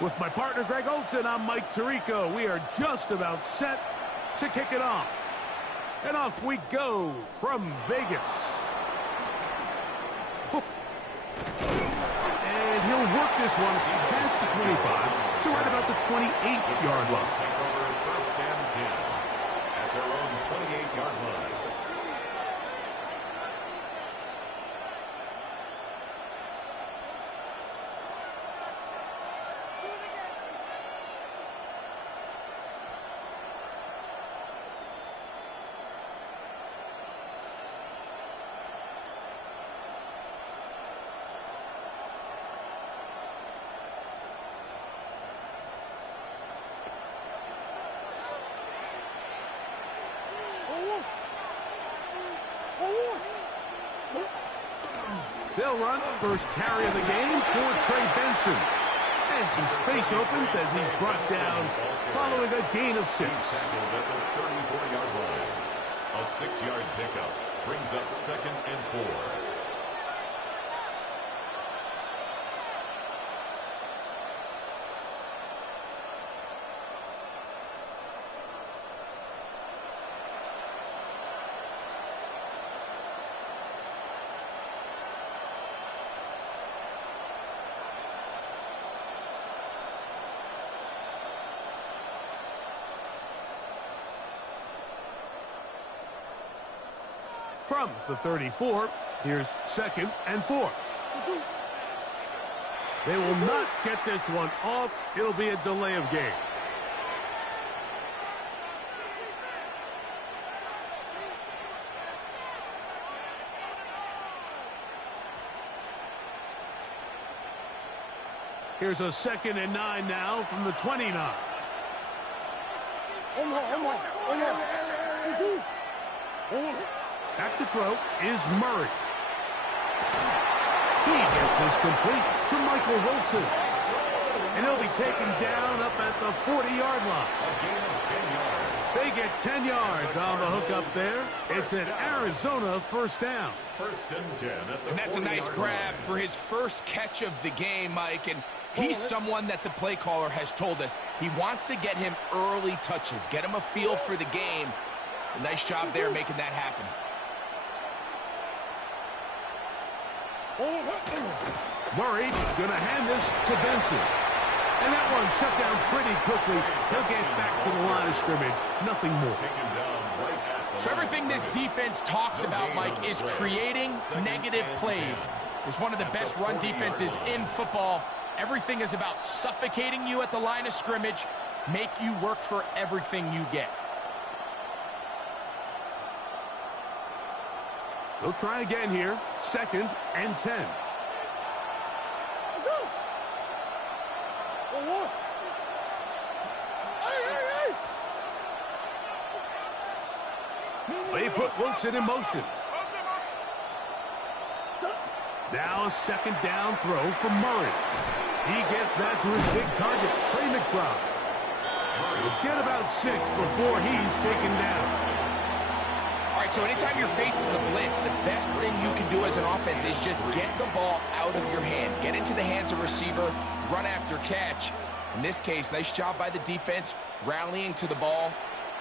With my partner, Greg Olson, I'm Mike Tirico. We are just about set to kick it off. And off we go from Vegas. And he'll work this one past the 25 to right about the 28-yard line. Take over first and 10 at their own 28-yard line. They'll run first carry of the game for Trey Benson. And some space opens as he's brought down following a gain of 6. Tackled at the 34-yard line. A 6-yard pickup brings up 2nd and 4. From the 34, here's 2nd and 4. They will not get this one off. It'll be a delay of game. Here's a 2nd and 9 now from the 29. Back to throw is Murray. He gets this complete to Michael Wilson. And he'll be taken down up at the 40-yard line. A gain of 10 yards. They get 10 yards on the hook up there. It's an Arizona first down. First and 10 at the 40-yard And that's a nice grab line. for his first catch of the game, Mike. And he's someone that the play caller has told us he wants to get him early touches, get him a feel for the game. A nice job there making that happen. Murray going to hand this to Benson. And that one shut down pretty quickly. He'll get back to the line of scrimmage. Nothing more. Taken down right at the So everything line. this defense talks about, Mike, is creating negative plays. It's one of the best run defenses in football. Everything is about suffocating you at the line of scrimmage, make you work for everything you get. They'll try again here. 2nd and 10. They put Wilson in motion. Now a 2nd down throw from Murray. He gets that to his big target, Trey McBride. He'll get about 6 before he's taken down. All right, so anytime you're facing the blitz, the best thing you can do as an offense is just get the ball out of your hand. Get into the hands of receiver, run after catch. In this case, nice job by the defense, rallying to the ball,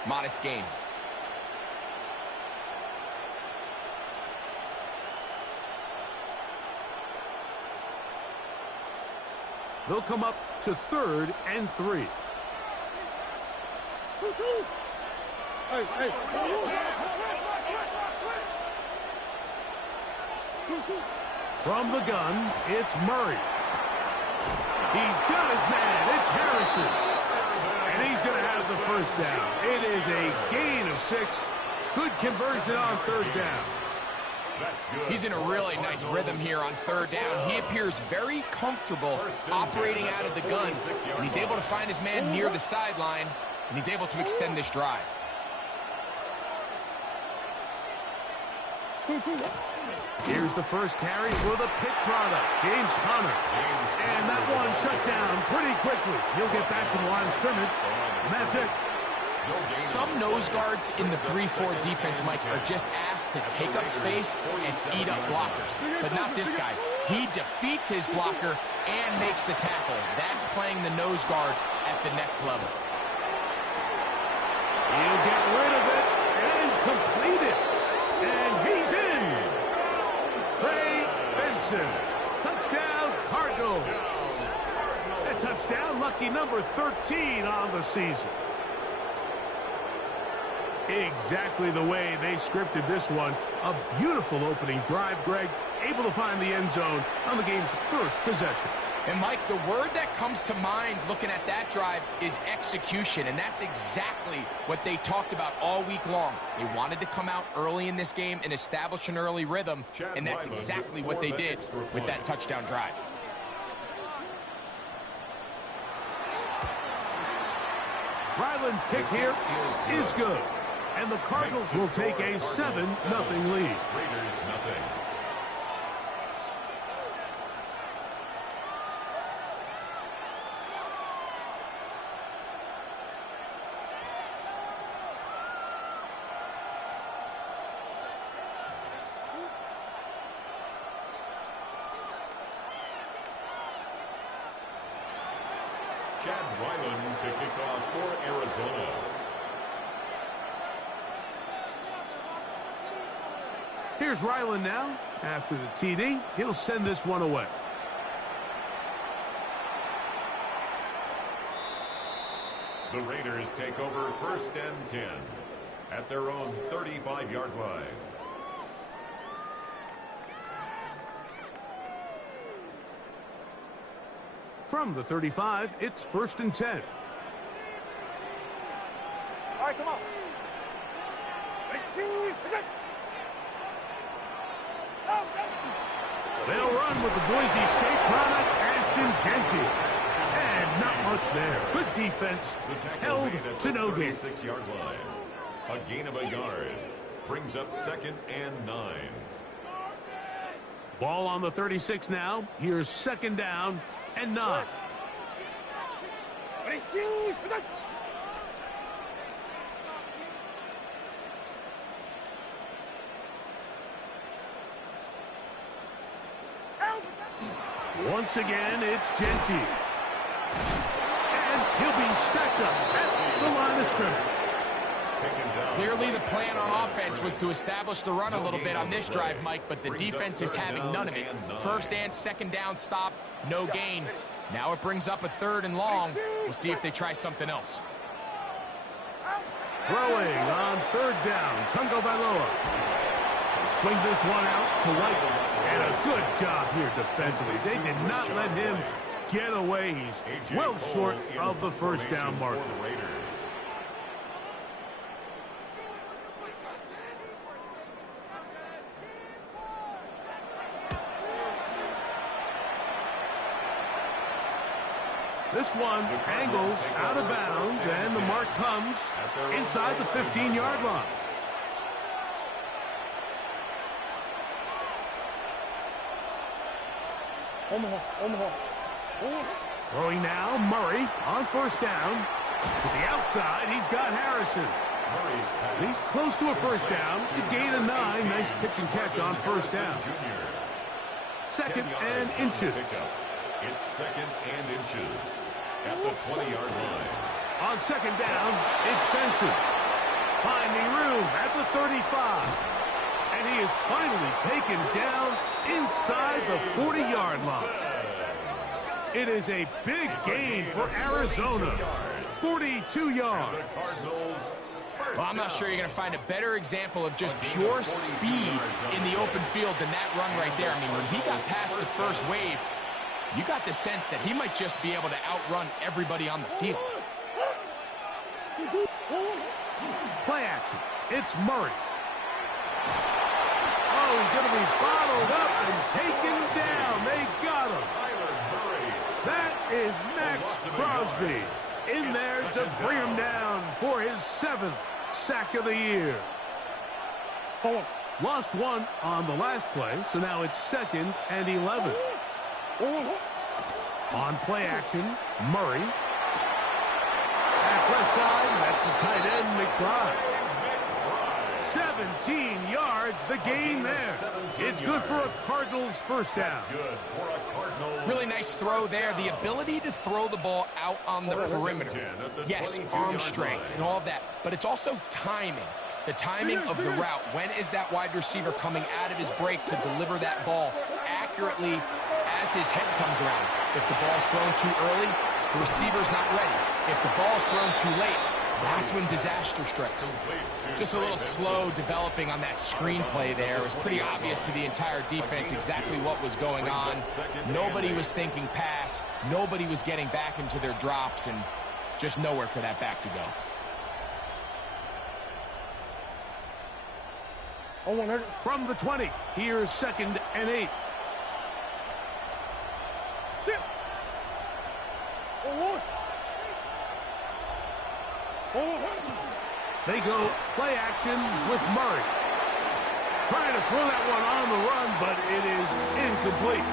modest gain. They'll come up to 3rd and 3. From the gun, it's Murray. He's got his man. It's Harrison. And he's going to have the first down. It is a gain of 6. Good conversion on 3rd down. That's good. He's in a really nice rhythm here on 3rd down. He appears very comfortable operating out of the gun. And he's able to find his man near the sideline, and he's able to extend this drive. Here's the first carry for the Pitt product, James Conner. And that one shut down pretty quickly. He'll get back to the line of scrimmage, and that's it. Some nose guards in the 3-4 defense, Mike, are just asked to take up space and eat up blockers. But not this guy. He defeats his blocker and makes the tackle. That's playing the nose guard at the next level. He'll get rid of it and complete it. And he's in. Trey Benson. Touchdown, Cardinals. A touchdown, lucky number 13 on the season. Exactly the way they scripted this one. A beautiful opening drive, Greg. Able to find the end zone on the game's first possession. And, Mike, the word that comes to mind looking at that drive is execution, and that's exactly what they talked about all week long. They wanted to come out early in this game and establish an early rhythm, and that's exactly what they did with that touchdown drive. Ryland's kick here is good, and the Cardinals will take a 7-0 lead. Raiders nothing. Chad Ryland to kick off for Arizona. Here's Ryland now. After the TD, he'll send this one away. The Raiders take over 1st and 10 at their own 35-yard line. From the 35, it's 1st and 10. All right, come on. They'll run with the Boise State product, Ashton Jeanty. And not much there. Good defense. Held to no gain. 36-yard line. A gain of a yard. Brings up 2nd and 9. Ball on the 36 now. Here's 2nd down and 9. Once again, it's Jeanty. And he'll be stacked up at the line of scrimmage. Clearly the plan on offense was to establish the run a little bit on this drive, Mike, but the defense is having none of it. 1st and 2nd down stop, no gain. Now it brings up a 3rd and long. We'll see if they try something else. Throwing on 3rd down, Tungo Bailoa. Swing this one out to White. And a good job here defensively. They did not let him get away. He's well short of the 1st down marker. This one angles out of bounds, and the mark comes inside the 15-yard line. Throwing now, Murray on 1st down. To the outside, he's got Harrison. He's close to a 1st down. To gain a 9. Nice pitch and catch on 1st down. 2nd and inches. It's 2nd and inches at the 20-yard line. On 2nd down, it's Benson. Finding room at the 35. And he is finally taken down inside the 40-yard line. It is a big gain for Arizona. 42 yards. Well, I'm not sure you're going to find a better example of just pure speed in the open field than that run right there. I mean, when he got past the first wave, you got the sense that he might just be able to outrun everybody on the field. Play action. It's Murray. Oh, he's going to be bottled up and taken down. They got him. That is Max Crosby in there to bring him down for his 7th sack of the year. Lost one on the last play, so now it's 2nd and 11. On play action, Murray. At left side, that's the tight end, McBride. 17 yards, the gain there. It's good for a Cardinals first down. Good for a Cardinals. Really nice throw there. The ability to throw the ball out on the perimeter. Yes, arm strength and all of that, but it's also timing. The timing of the route. When is that wide receiver coming out of his break to deliver that ball accurately as his head comes around? If the ball's thrown too early, the receiver's not ready. If the ball's thrown too late, that's when disaster strikes. Just a little slow developing on that screenplay there. It was pretty obvious to the entire defense exactly what was going on. Nobody was thinking pass. Nobody was getting back into their drops, and just nowhere for that back to go. From the 20, here's 2nd and 8. They go play action with Murray. Trying to throw that one on the run, but it is incomplete.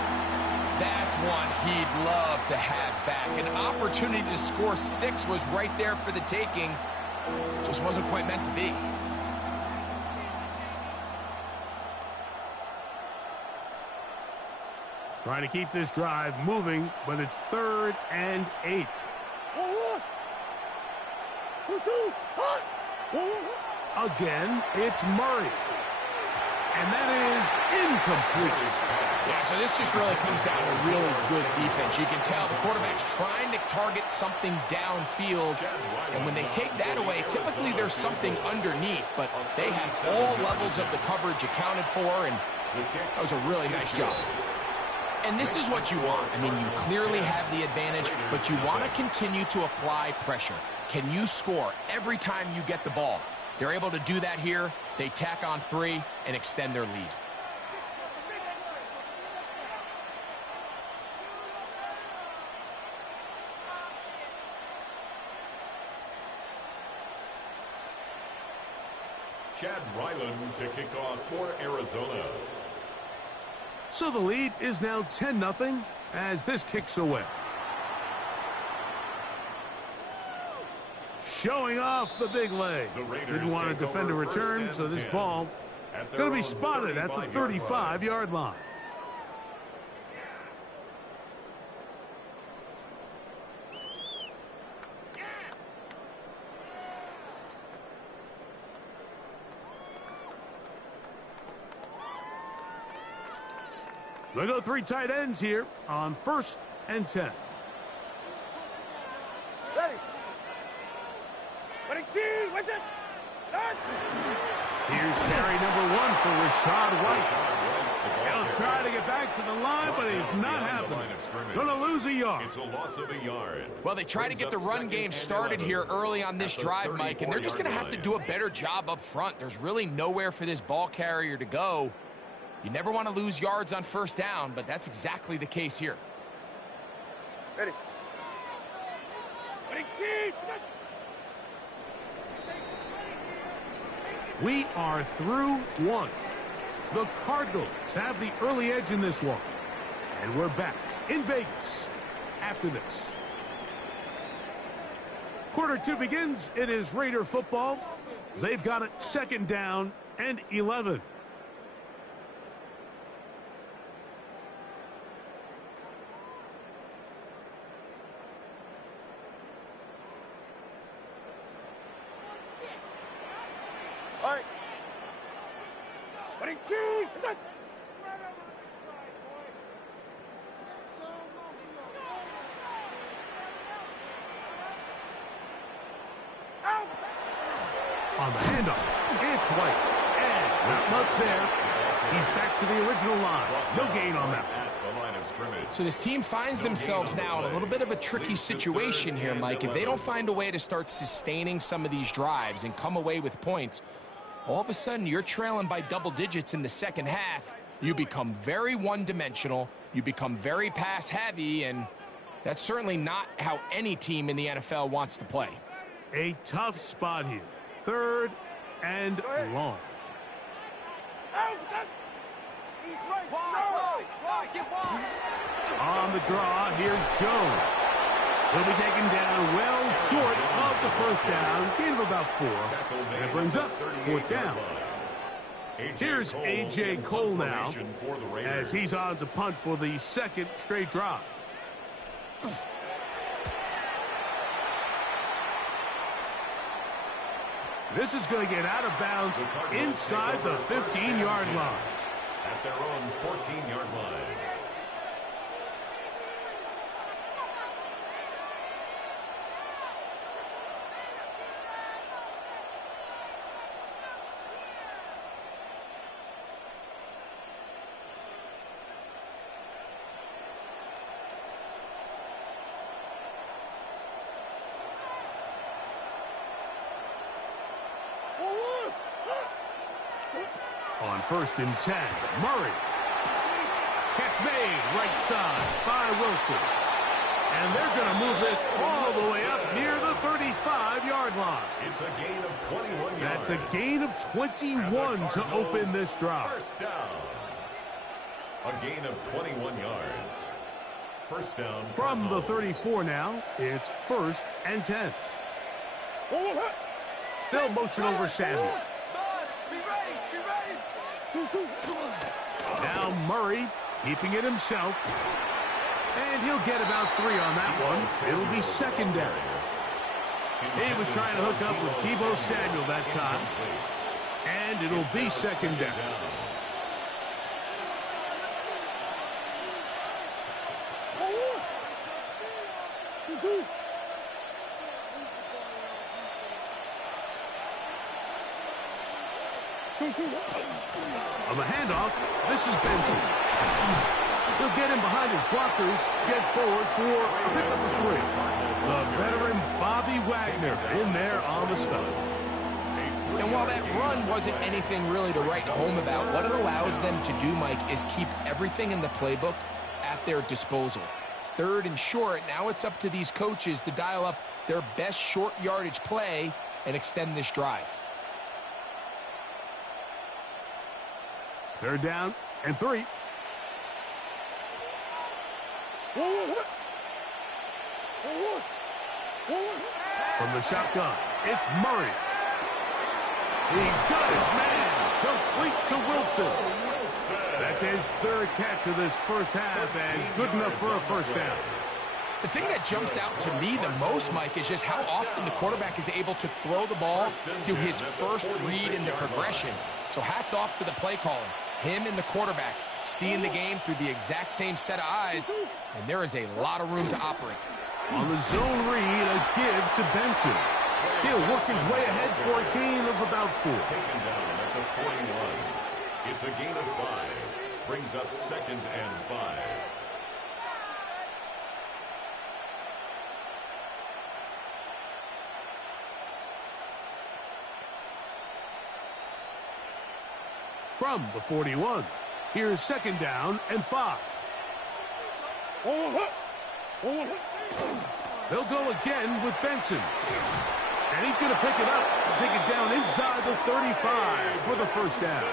That's one he'd love to have back. An opportunity to score 6 was right there for the taking. Just wasn't quite meant to be. Trying to keep this drive moving, but it's 3rd and 8. Again, it's Murray. And that is incomplete. Yeah, so this just really comes down to really good defense. You can tell the quarterback's trying to target something downfield, and when they take that away, typically there's something underneath, but they have all levels of the coverage accounted for, and that was a really nice job. And this is what you want. I mean, you clearly have the advantage, but you want to continue to apply pressure. Can you score every time you get the ball? They're able to do that here. They tack on 3 and extend their lead. Chad Ryland to kick off for Arizona. So the lead is now 10-0 as this kicks away. Showing off the big leg. Didn't want to defend a return, so this ball going to be spotted at the 35-yard line. They go 3 tight ends here on 1st and 10. Ready. Here's carry number 1 for Rachaad White. He'll try to get back to the line, but it's not happening. Going to lose a yard. It's a loss of a yard. Well, they try to get the run game started here early on this drive, Mike, and they're just going to have to do a better job up front. There's really nowhere for this ball carrier to go. You never want to lose yards on 1st down, but that's exactly the case here. Ready. We are through 1. The Cardinals have the early edge in this one. And we're back in Vegas after this. Quarter 2 begins. It is Raider football. They've got it 2nd down and 11. All right. On the handoff, it's White. And not much there. He's back to the original line. No gain on that. So this team finds themselves now in a little bit of a tricky situation here, Mike. If they don't find a way to start sustaining some of these drives and come away with points, all of a sudden you're trailing by double digits in the 2nd half. You become very one-dimensional. You become very pass-heavy, and that's certainly not how any team in the NFL wants to play. A tough spot here. 3rd and long. On the draw, here's Jones. He'll be taken down well short of the 1st down. Gain of about 4. And it brings up 4th down. Here's A.J. Cole now, for the Raiders. as he's on to punt for the second straight drive. This is going to get out of bounds inside the 15-yard line. At their own 14-yard line. On 1st and 10, Murray. Catch made right side by Wilson. And they're going to move this all the way up near the 35-yard line. It's a gain of 21 yards. That's a gain of 21 to open this drive. First down. A gain of 21 yards. First down. From the 34 now, it's 1st and 10. They'll motion over Samuel. Now Murray keeping it himself. And he'll get about 3 on that one. It'll be 2nd down. He was trying to hook up with Deebo Samuel that time. And it'll be 2nd down. On the handoff, this is Benson. He'll get in behind his blockers, get forward for pickup of 3. The veteran Bobby Wagner in there on the stop. And while that run wasn't anything really to write home about, what it allows them to do, Mike, is keep everything in the playbook at their disposal. 3rd and short, now it's up to these coaches to dial up their best short yardage play and extend this drive. 3rd down and 3. From the shotgun, it's Murray. He's got his man. Complete to Wilson. That's his 3rd catch of this first half, and good enough for a first down. The thing that jumps out to me the most, Mike, is just how often the quarterback is able to throw the ball to his first read in the progression. So hats off to the play caller. Him and the quarterback seeing the game through the exact same set of eyes, and there is a lot of room to operate. On the zone read, a give to Benson. He'll work his way ahead for a gain of about 4. Taken down at the 41. It's a gain of 5. Brings up 2nd and 5. From the 41, here's 2nd down and 5. They'll go again with Benson. And he's going to pick it up and take it down inside the 35 for the first down.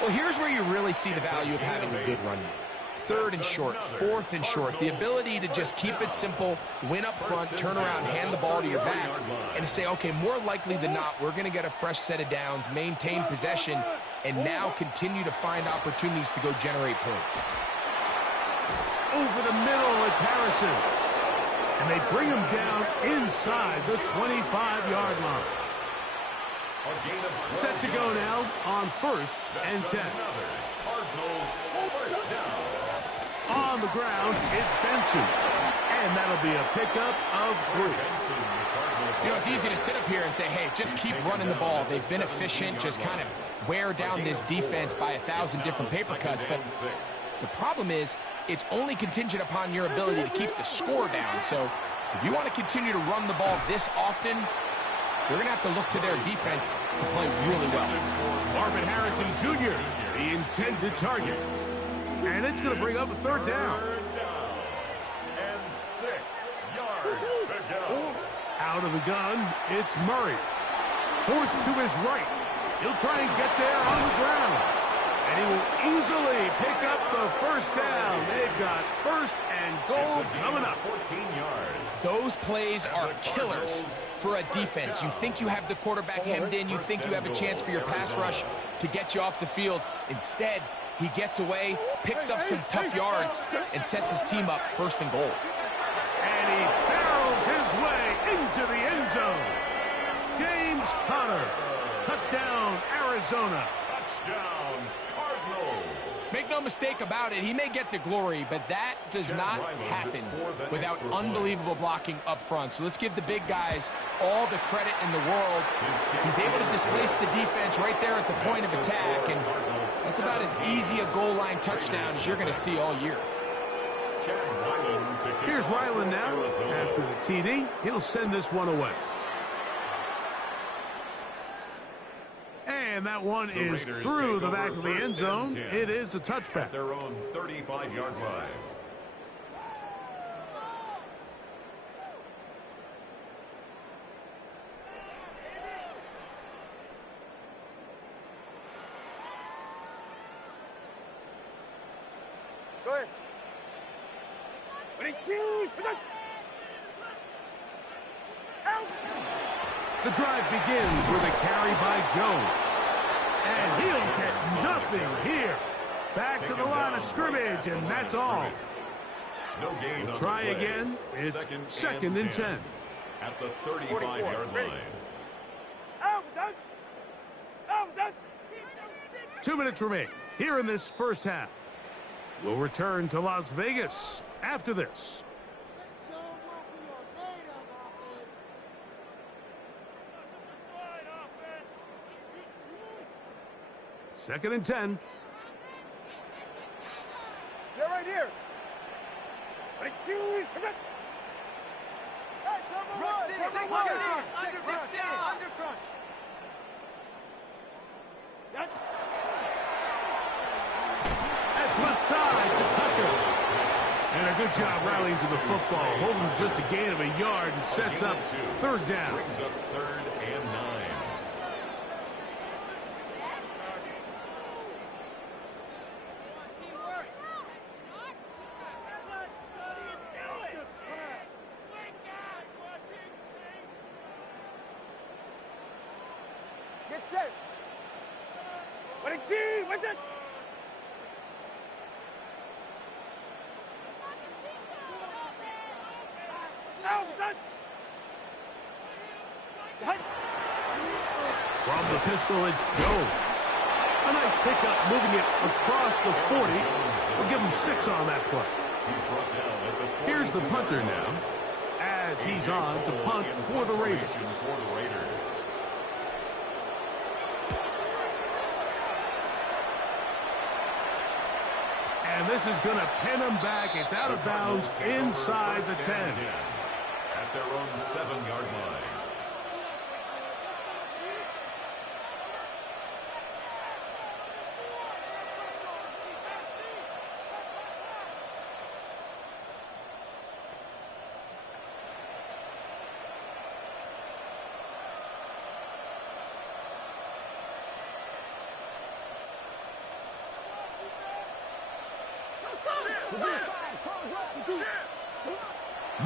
Well, here's where you really see the value of having a good run game. 3rd and short, 4th and short. The ability to just keep it simple, win up front, turn around, hand the ball to your back, and to say, okay, more likely than not, we're going to get a fresh set of downs, maintain possession, and now continue to find opportunities to go generate points. Over the middle, it's Harrison. And they bring him down inside the 25-yard line. Set to go now on 1st and 10. Cardinals first down. On the ground, it's Benson. And that'll be a pickup of 3. You know, it's easy to sit up here and say, hey, just keep running the ball. They've been efficient, just kind of wear down this defense by 1,000 different paper cuts. But the problem is, it's only contingent upon your ability to keep the score down. So if you want to continue to run the ball this often, you're going to have to look to their defense to play really well. Marvin Harrison Jr., the intended target. And it's going to bring up a 3rd down. And 6 yards to go. Out of the gun, it's Murray. Forced to his right. He'll try and get there on the ground. And he will easily pick up the first down. They've got first and goal coming up. 14 yards. Those plays are killers for a defense. You think you have the quarterback hemmed in. You think you have a chance for your pass rush to get you off the field. Instead, he gets away, picks up some tough yards, and sets his team up first and goal. And he barrels his way into the end zone. James Conner. Touchdown, Arizona. Touchdown, Cardinals. Make no mistake about it, he may get the glory, but that does not happen without unbelievable blocking up front. So let's give the big guys all the credit in the world. He's able to displace the defense right there at the point of attack, and that's about as easy a goal line touchdown as you're going to see all year. Here's Ryland now. After the TD, he'll send this one away. And that one is through the back of the end zone. It is a touchback. At their own 35-yard line. Go ahead. The drive begins with a carry by Jones. And he'll get nothing here. Back to the line of scrimmage, and that's all. No gain on the Try play. again. It's second and 10. At the 35-yard line. 2 minutes remain here in this first half. We'll return to Las Vegas after this. Second and 10. They're right here. That's left side to Tucker. And a good job rallying to the football, holding just a gain of a yard and sets up third down. Brings up third and 9. Get set. What's it? From the pistol, it's Jones. A nice pickup, moving it across the 40. We'll give him 6 on that play. He's brought down at the Here's the punter now, as he's on to punt for the Raiders. For the Raiders. And this is going to pin him back. It's out of bounds inside the 10. At their own 7-yard line.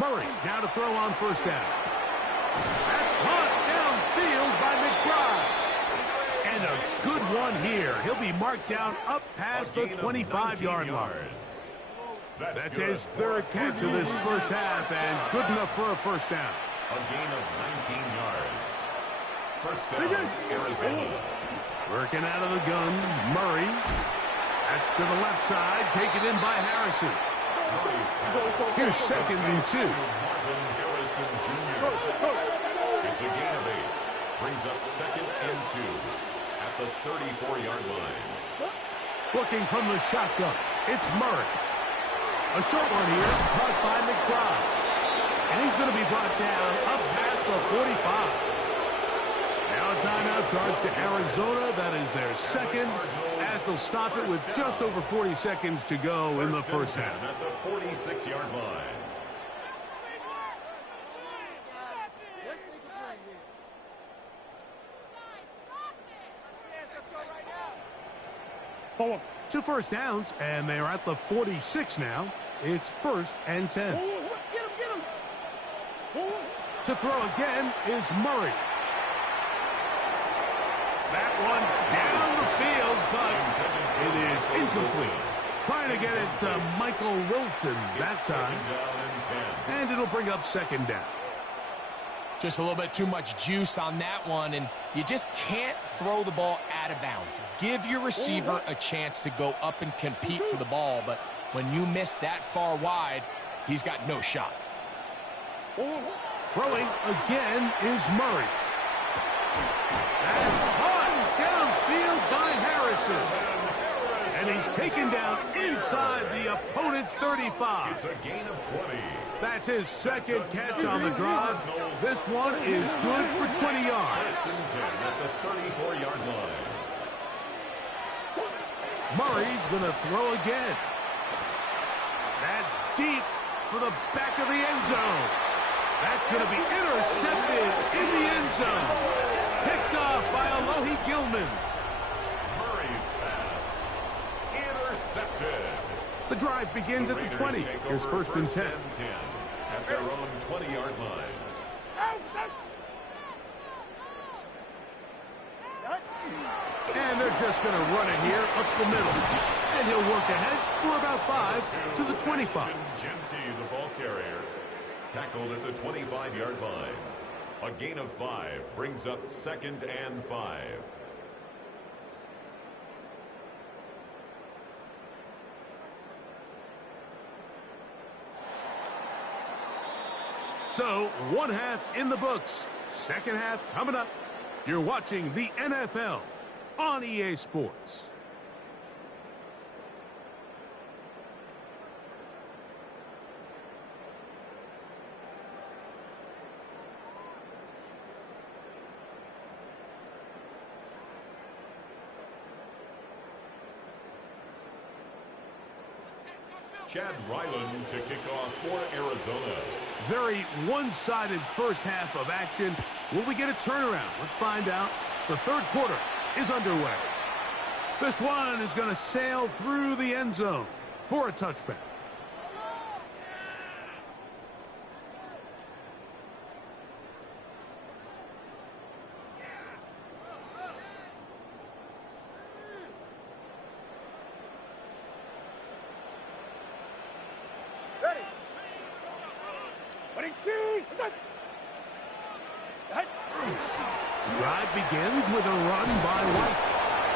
Murray now to throw on first down. That's caught downfield by McBride. And a good one here. He'll be marked down up past the 25-yard line. That's his third catch of this first half, and good enough for a first down. A gain of 19 yards. First down, Arizona. Working out of the gun, Murray. That's to the left side, taken in by Harrison. Here's second and 2. Marvin Harrison Jr. It's a gain of 8. Brings up second and 2 at the 34-yard line. Looking from the shotgun, it's Murray. A short one here, caught by McBride. And he's going to be brought down up past the 45. Now a timeout charge to Arizona. That is their second, as they'll stop it with just over 40 seconds to go in the first half. At the 46-yard line. 2 first downs, and they're at the 46 now. It's 1st and 10. To throw again is Murray. That one down the field, but it is incomplete. Trying to get it to Michael Wilson that time. And it'll bring up 2nd down. Just a little bit too much juice on that one, and you just can't throw the ball out of bounds. Give your receiver a chance to go up and compete for the ball, but when you miss that far wide, he's got no shot. Throwing again is Murray. And caught downfield by Harrison. And he's taken down inside the opponent's 35. It's a gain of 20. That's his 2nd catch on the drive. This one is good for 20 yards. 1st and 10 at the 34-yard line. Murray's going to throw again. That's deep for the back of the end zone. That's going to be intercepted in the end zone. Picked off by Alohi Gilman. Murray's pass intercepted. The drive begins at the 20. Here's 1st and 10. At their own 20-yard line. And they're just going to run it here up the middle. And he'll work ahead for about 5 to the 25. Genty, the ball carrier, tackled at the 25-yard line. A gain of 5 brings up 2nd and 5. So, 1 half in the books. 2nd half coming up. You're watching the NFL on EA Sports. Chad Ryland to kick off for Arizona. Very one-sided first half of action. Will we get a turnaround? Let's find out. The 3rd quarter is underway. This one is going to sail through the end zone for a touchback. The drive begins with a run by White.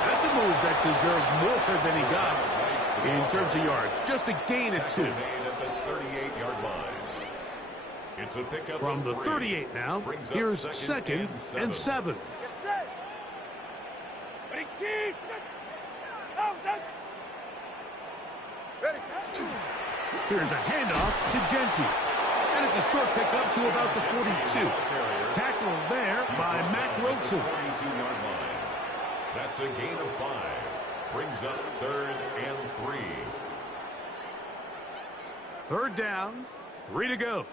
That's a move that deserved more than he got in terms of yards. Just a gain of 2. At the 38-yard line. It's a pickup From the 3. 38 now, here's 2nd and 7. Here's a handoff to Genty. And it's a short pickup to about the 42. Tackled there by Mack Wilson. 42-yard line. That's a gain of 5. Brings up 3rd and 3. 3rd down, 3 to go.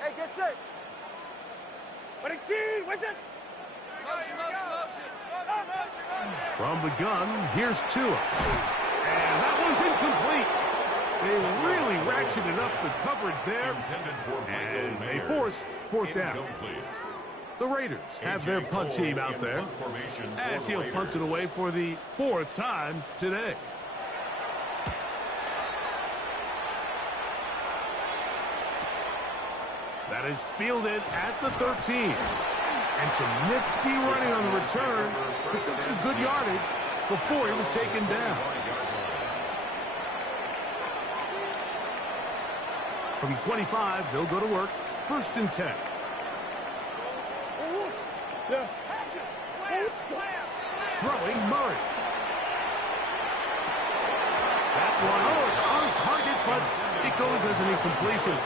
Hey, get set. From the gun, here's Tua. And that one's incomplete. They really ratcheted up the coverage there. And they force 4th down. The Raiders have their punt team out there as he'll punt it away for the 4th time today. That is fielded at the 13. And some nifty running on the return. Picked up some good yardage before he was taken down. From 25, they'll go to work. 1st and 10. Throwing Murray. That one, it's on target, but it goes as an incompletion.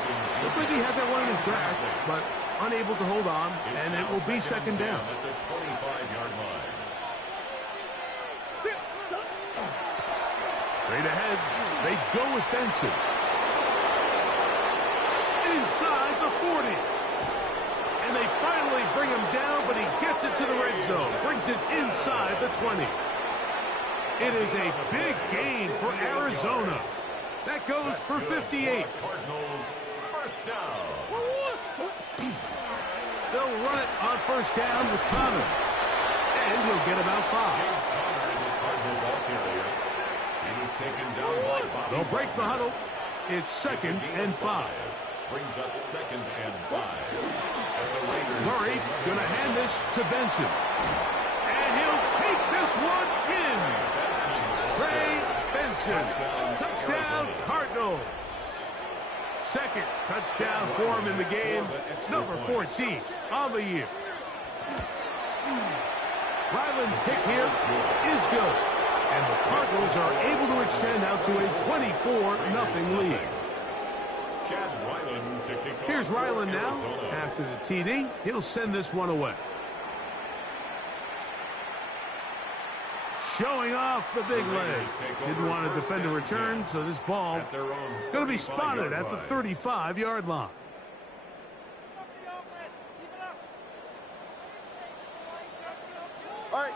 Looked like he had that one in his grasp, but unable to hold on, and it will be 2nd down. At the 25-yard line. Straight ahead, they go with Benson. Inside the 40. And they finally bring him down, but he gets it to the red zone. Brings it inside the 20. It is a big gain for Arizona. That goes for 58. Cardinals, first down. They'll run it on first down with Conner. And he'll get about 5. James Conner is a Cardinal ball carrier. He was taken down by Bobby. They'll break the huddle. It's second and 5. Brings up second and 5. And the Raiders Murray going to hand this to Benson. And he'll take this one in. Trey Benson. Touchdown, Cardinals. Second touchdown for him in the game. Number 14 on the year. Ryland's kick here is good. And the Cardinals are able to extend out to a 24-0 lead. Chad Ryland to kick off. Here's Ryland now. Arizona. After the TD, he'll send this one away. Showing off the big leg. Didn't want to defend a return, so this ball At their own going to be spotted at the 35-yard line. All right.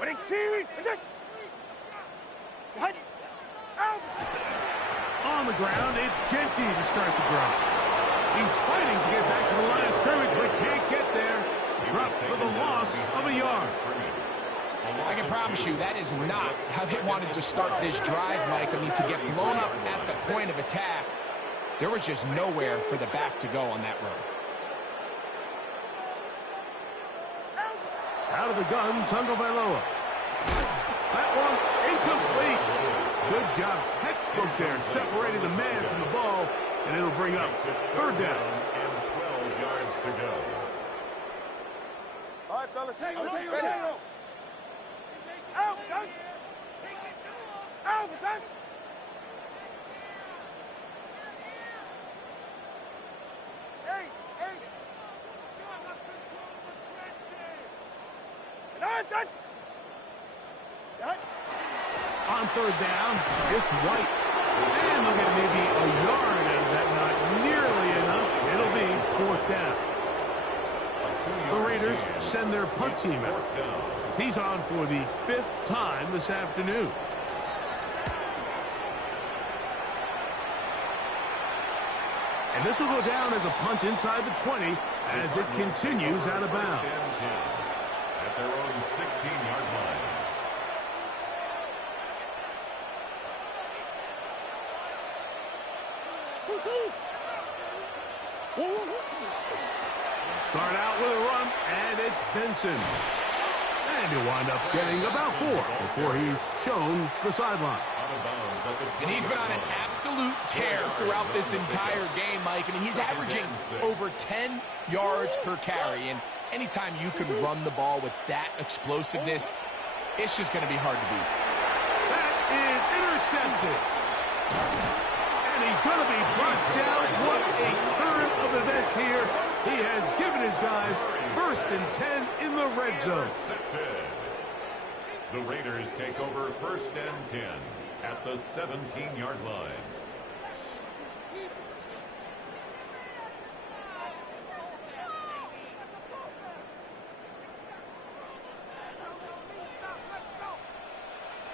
Winning team. On the ground, it's Genty to start the drive. He's fighting to get back to the line of scrimmage, but can't get there. Dropped for the loss of a yard. I can promise you that is not how they wanted to start this drive, Mike. I mean, to get blown up at the point of attack, there was just nowhere for the back to go on that run. Out of the gun, Tagovailoa. That one incomplete. Good job, textbook there, separating the man from the ball, and it'll bring up third down. And 12 yards to go. All right, fellas. Ready? Out, done. Out, we're done. Hey. Done. Set. On third down, it's White. And they'll get maybe a yard out of that, not nearly enough. It'll be fourth down. The Raiders send their punt team out. He's on for the 5th time this afternoon. And this will go down as a punt inside the 20 as it continues out of bounds. At their own 16-yard line. Start out with a run, and it's Benson. And he'll wind up getting about 4 before he's shown the sideline. Out of bounds at the And he's been on an absolute tear throughout this entire game, Mike. I mean, he's averaging over 10 yards per carry. And anytime you can run the ball with that explosiveness, it's just going to be hard to beat. That is intercepted. And he's going to be brought down. What a turn of events here. He has given his guys 1st and 10 in the red zone. Intercepted. The Raiders take over 1st and 10 at the 17-yard line.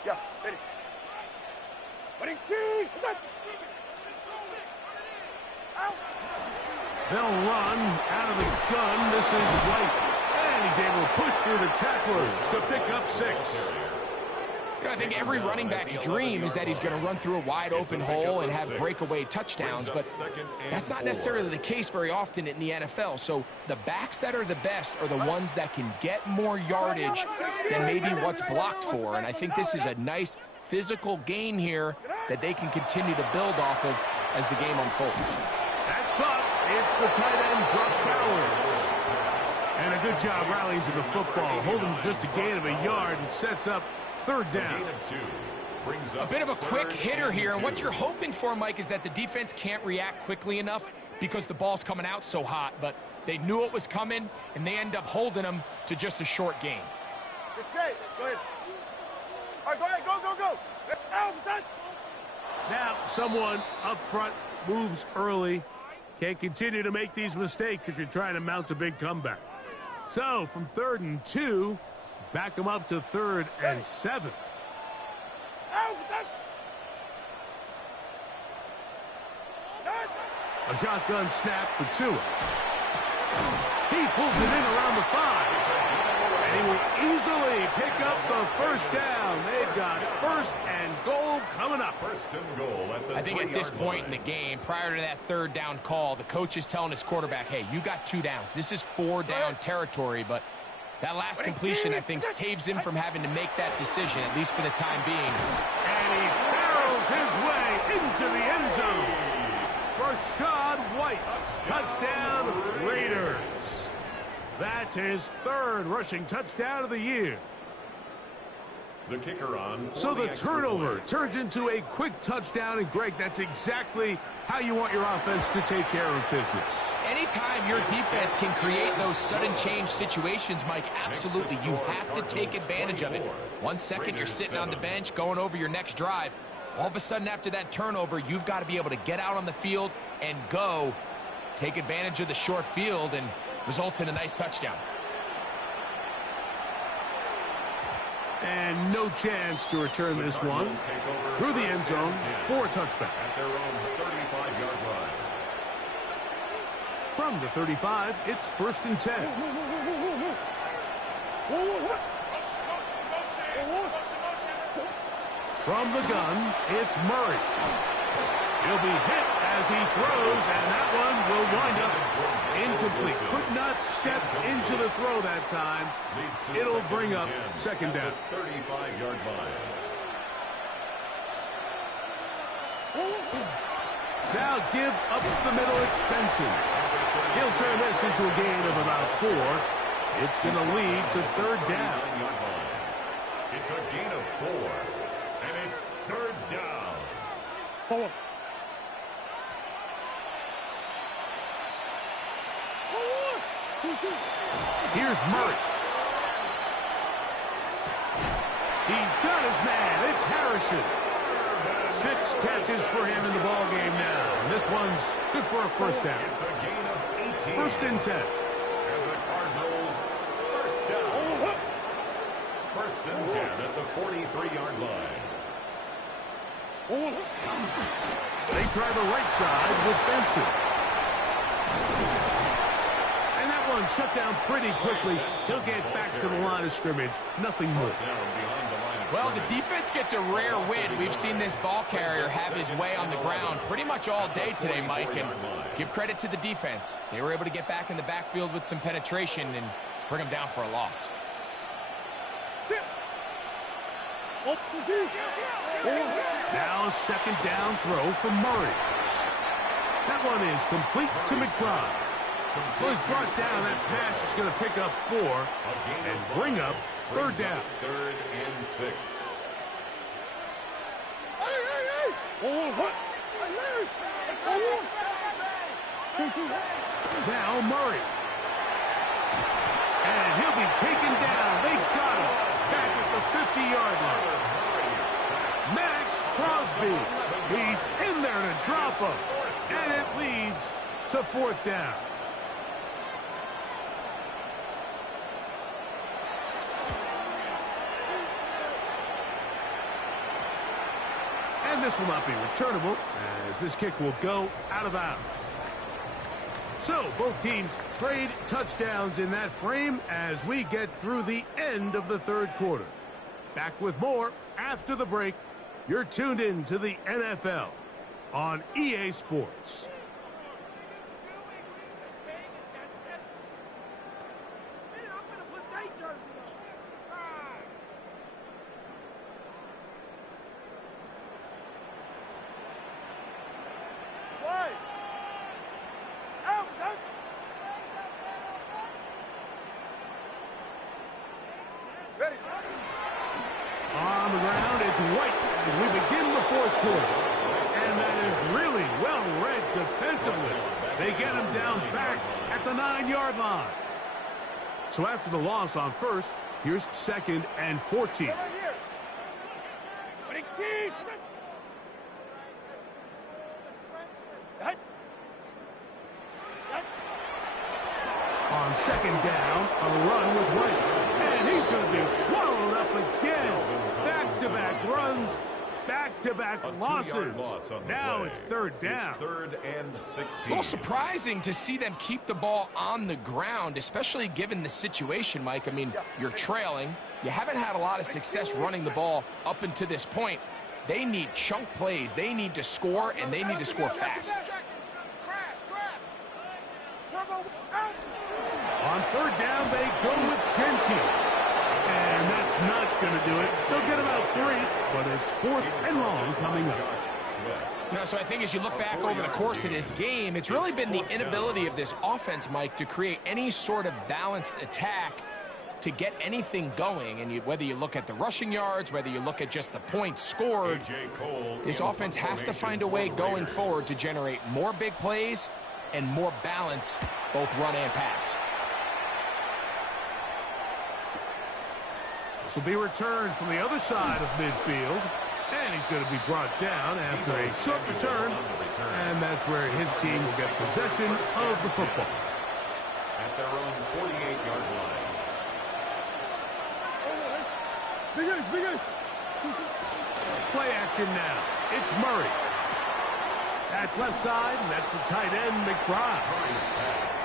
Yeah, ready. Winning team. Out. They'll run out of the gun. This is White. And he's able to push through the tacklers to pick up 6. You know, I think every running back's dream is that he's going to run through a wide open hole and have breakaway touchdowns, but that's not necessarily the case very often in the NFL. So the backs that are the best are the ones that can get more yardage than maybe what's blocked for. And I think this is a nice physical gain here that they can continue to build off of as the game unfolds. That's caught. It's the tight end, Brock Bowers. And a good job rallying to the football, holding just a gain of a yard and sets up third down. A bit of a quick hitter here, and what you're hoping for, Mike, is that the defense can't react quickly enough because the ball's coming out so hot, but they knew it was coming, and they end up holding them to just a short gain. Good save. Go ahead. All right, go ahead. Go. Out, we're done. Now, someone up front moves early. Can't continue to make these mistakes if you're trying to mount a big comeback. So, from 3rd and 2, Back him up to 3rd and 7. A shotgun snap for Tua. He pulls it in around the 5. And he will easily pick up the first down. They've got 1st and goal coming up. 1st and goal at the I think at this 3-yard point in line. the game, prior to that 3rd down call, the coach is telling his quarterback, hey, you got 2 downs. This is 4-down territory, but that last completion, I think, saves him from having to make that decision, at least for the time being. And he barrels his way into the end zone. Rashad White, touchdown Raiders. That's his 3rd rushing touchdown of the year. The kicker on. So the turnover turns into a quick touchdown, and Greg, that's exactly how you want your offense to take care of business. Anytime your defense can create those sudden change situations, Mike, absolutely, you have to take advantage of it. 1 second, you're sitting on the bench, going over your next drive. All of a sudden, after that turnover, you've got to be able to get out on the field and go. Take advantage of the short field, and results in a nice touchdown. And no chance to return this one. Through the end zone for a touchback. At their own 35-yard line. From the 35, it's 1st and 10. From the gun, it's Murray. He'll be hit as he throws, and that one will wind up incomplete. Could not step into the throw that time. It'll bring up 2nd down. 35-yard line. Now give up the middle, it's Benson. He'll turn this into a gain of about 4. It's going to lead to 3rd down. It's a gain of 4, and it's 3rd down. Here's Murray. He's got his man. It's Harrison. 6 catches for him in the ballgame now. And this one's good for a 1st down. It's a gain of 18. 1st and 10. And the Cardinals, 1st down. 1st and 10 at the 43-yard line. They try the right side with Benson. And that one shut down pretty quickly. He'll get back to the line of scrimmage. Nothing more. Well, the defense gets a rare win. We've seen this ball carrier have his way on the ground pretty much all day today, Mike, and give credit to the defense. They were able to get back in the backfield with some penetration and bring them down for a loss. Now a 2nd down throw from Murray. That one is complete to McBride. Well, he's brought down. That pass is going to pick up 4 and bring up 3rd down. 3rd and 6. Now Murray. And he'll be taken down. They shot him back at the 50-yard line. Max Crosby. He's in there to drop him. And it leads to 4th down. And this will not be returnable, as this kick will go out of bounds. So, both teams trade touchdowns in that frame as we get through the end of the 3rd quarter. Back with more after the break. You're tuned in to the NFL on EA Sports. On the ground, it's White as we begin the 4th quarter. And that is really well read defensively. They get him down back at the 9-yard line. So after the loss on 1st, here's 2nd and 14. On 2nd down, a run with White. And he's going to be back-to-back A losses. 2-yard loss on the Now play. it's third down. It's 3rd and 16. A little surprising to see them keep the ball on the ground, especially given the situation, Mike. I mean, you're trailing. You haven't had a lot of success running the ball up until this point. They need chunk plays. They need to score, and they need to score fast. On third down, they go with Genty. And that's not going to do it. They'll get about 3, but it's 4th and long coming up. So I think as you look back over the course of this game, it's really been the inability of this offense, Mike, to create any sort of balanced attack to get anything going. And whether you look at the rushing yards, whether you look at just the points scored, this offense has to find a way going forward to generate more big plays and more balance, both run and pass. This will be returned from the other side of midfield. And he's going to be brought down after a short return. And that's where his team will get possession of the football. At their own 48-yard line. Play action now. It's Murray. That's left side, and that's the tight end, McBride.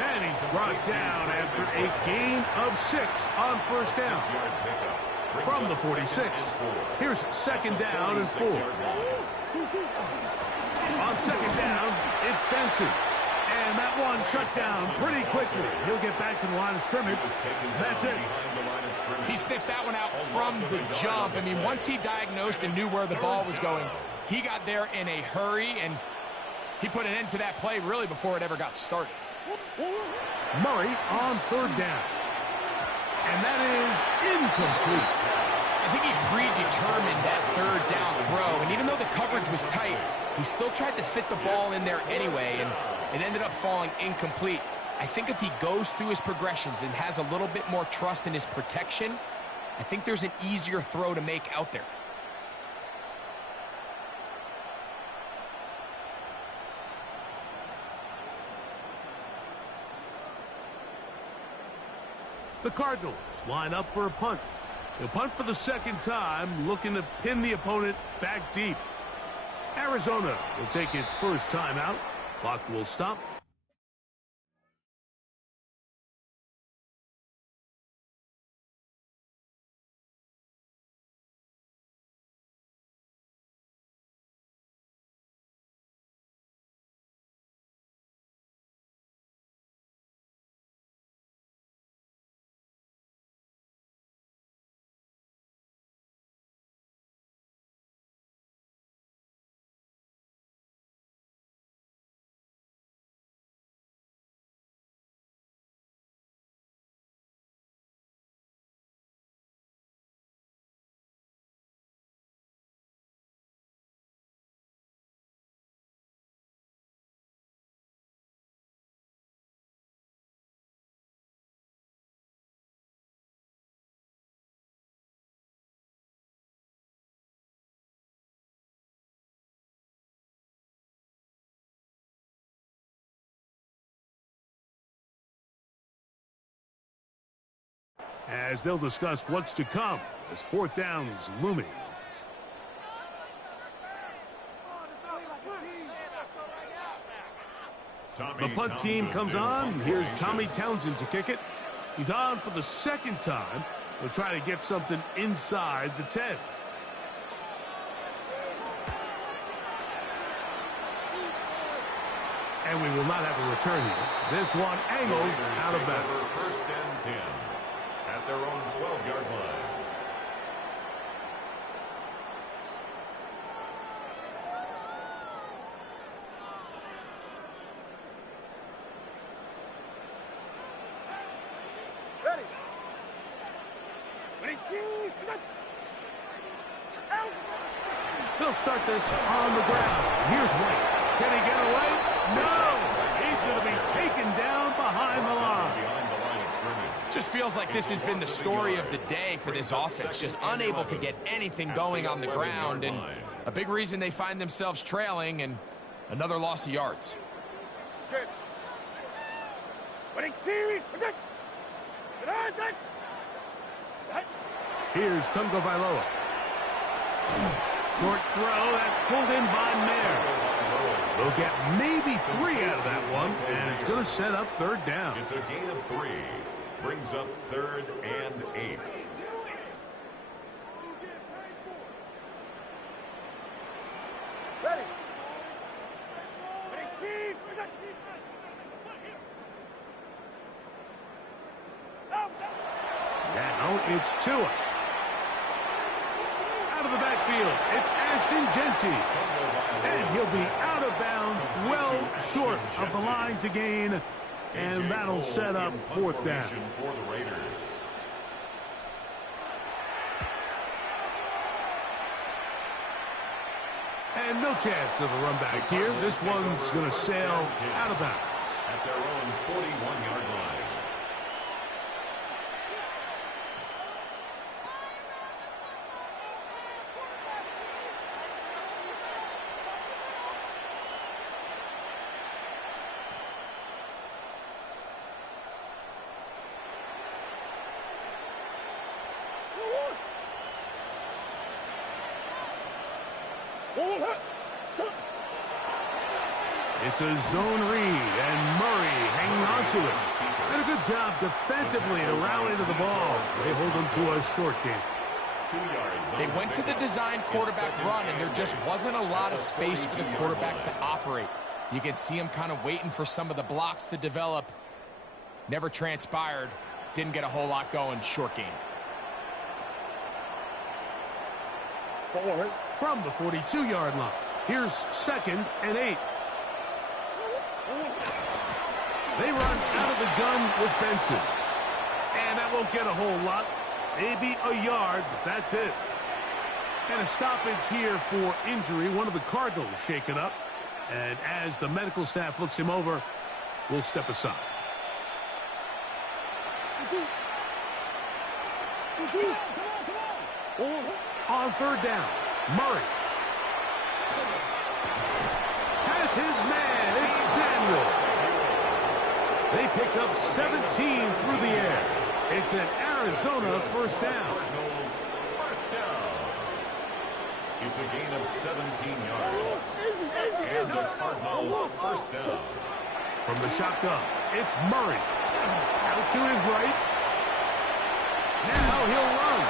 And he's brought down after a gain of 6 on first down. From the 46. Here's second down and 4. On second down, it's Benson. And that one shut down pretty quickly. He'll get back to the line of scrimmage. That's it. He sniffed that one out from the jump. I mean, once he diagnosed and knew where the ball was going, he got there in a hurry, and he put an end to that play really before it ever got started. Murray on third down. And that is incomplete. I think he predetermined that third down throw, and even though the coverage was tight, he still tried to fit the ball in there anyway, and it ended up falling incomplete. I think if he goes through his progressions and has a little bit more trust in his protection, I think there's an easier throw to make out there. The Cardinals line up for a punt. They'll punt for the second time, looking to pin the opponent back deep. Arizona will take its first timeout. Clock will stop. As they'll discuss what's to come as fourth down is looming. The punt team comes on. Here's Tommy Townsend to kick it. He's on for the second time. He'll try to get something inside the 10. And we will not have a return here. This one angled out of bounds. First and 10 at their own 12-yard line. Ready. They'll start this on the ground. Here's White. Can he get away? No! He's going to be taken down behind the line. Just feels like this has been the story of the day for this offense. Just unable to get anything going on the ground, and a big reason they find themselves trailing and another loss of yards. Here's Tungo Vailoa. Short throw, that's pulled in by Mayer. They'll get maybe 3 out of that one, and it's going to set up third down. It's a gain of 3. Brings up 3rd and 8. Ready. Now it's Tua. Out of the backfield, it's Ashton Jeanty. And he'll be out of bounds, well short of the line to gain. And that'll set up 4th down. For the Raiders. And no chance of a run back here. This one's going to sail out of bounds. At their own 41-yard line. It's a zone read, and Murray hanging on to it. And a good job defensively to rally to the ball. They hold them to a short game. 2 yards. They went to the design quarterback run, and there just wasn't a lot of space for the quarterback to operate. You can see him kind of waiting for some of the blocks to develop. Never transpired. Didn't get a whole lot going. Short game. From the 42-yard line, here's 2nd and 8. They run out of the gun with Benson. And that won't get a whole lot. Maybe a yard, but that's it. And a stoppage here for injury. One of the Cardinals shaken up. And as the medical staff looks him over, we'll step aside. On 3rd down, Murray has his man. It's Samuel. They pick up 17 through the air. It's an Arizona 1st down. First down. It's a gain of 17 yards. And the Cardinal 1st down. From the shotgun, it's Murray. Out to his right. Now he'll run.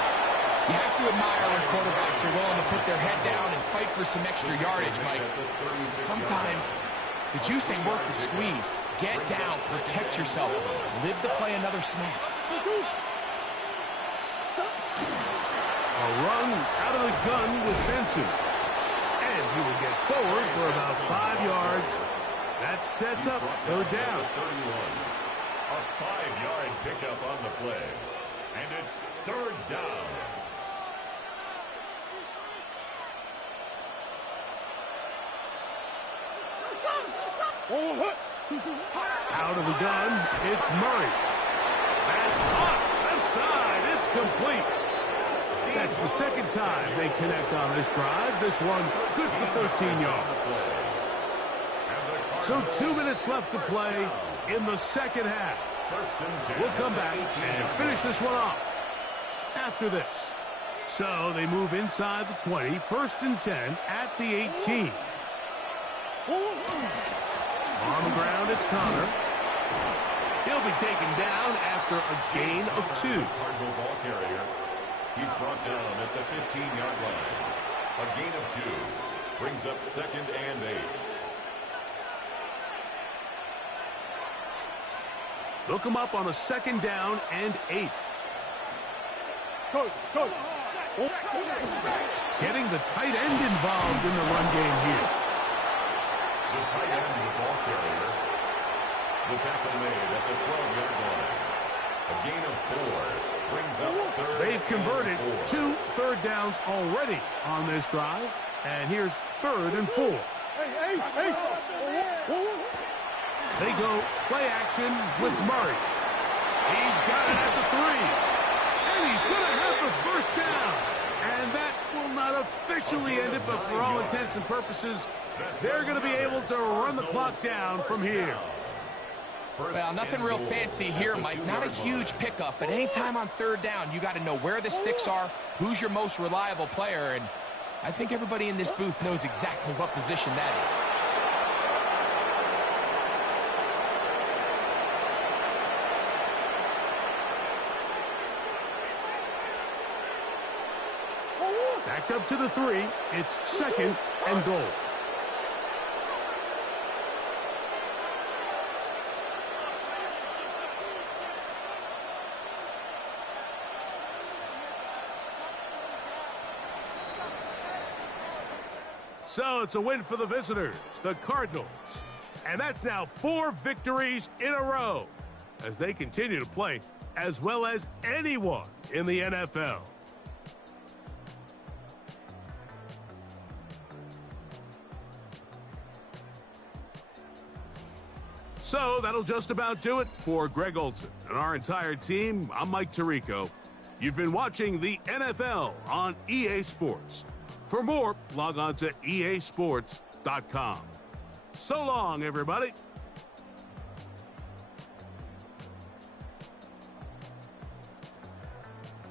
You have to admire when quarterbacks are willing to put their head down and fight for some extra yardage, Mike. Sometimes the juice ain't worth the squeeze. Get down, protect yourself, live to play another snap. A run out of the gun with Benson. And he will get forward for about 5 yards. That sets up 3rd down. 31. A 5-yard pickup on the play. And it's 3rd down. Out of the gun, it's Murray. That's hot. Left side, it's complete. That's the 2nd time they connect on this drive. This one good for 13 yards. So 2 minutes left to play in the 2nd half. We'll come back and finish this one off after this. So they move inside the 20, 1st and 10 at the 18. On the ground, it's Connor. He'll be taken down after a gain of 2. Cardinal ball carrier. He's brought down at the 15-yard line. A gain of 2. Brings up 2nd and 8. Look him up on a 2nd down and 8. Coach. Getting the tight end involved in the run game here. The tight end, the ball carrier. The tackle made at the 12-yard line. A gain of 4. Brings up 3rd. They've converted and 4. 2 third downs already on this drive. And here's 3rd and 4. They go play action with Murray. He's got it at the 3. And he's going to have the 1st down. And that will not officially end it, but for all intents and purposes, they're going to be able to run the clock down from here. Well, nothing real fancy here, Mike. Not a huge pickup, but anytime on 3rd down, you got to know where the sticks are, who's your most reliable player, and I think everybody in this booth knows exactly what position that is. Back up to the 3. It's 2nd and goal. So it's a win for the visitors, the Cardinals. And that's now 4 victories in a row as they continue to play as well as anyone in the NFL. So that'll just about do it for Greg Olsen and our entire team. I'm Mike Tirico. You've been watching the NFL on EA Sports. For more, log on to easports.com. So long, everybody.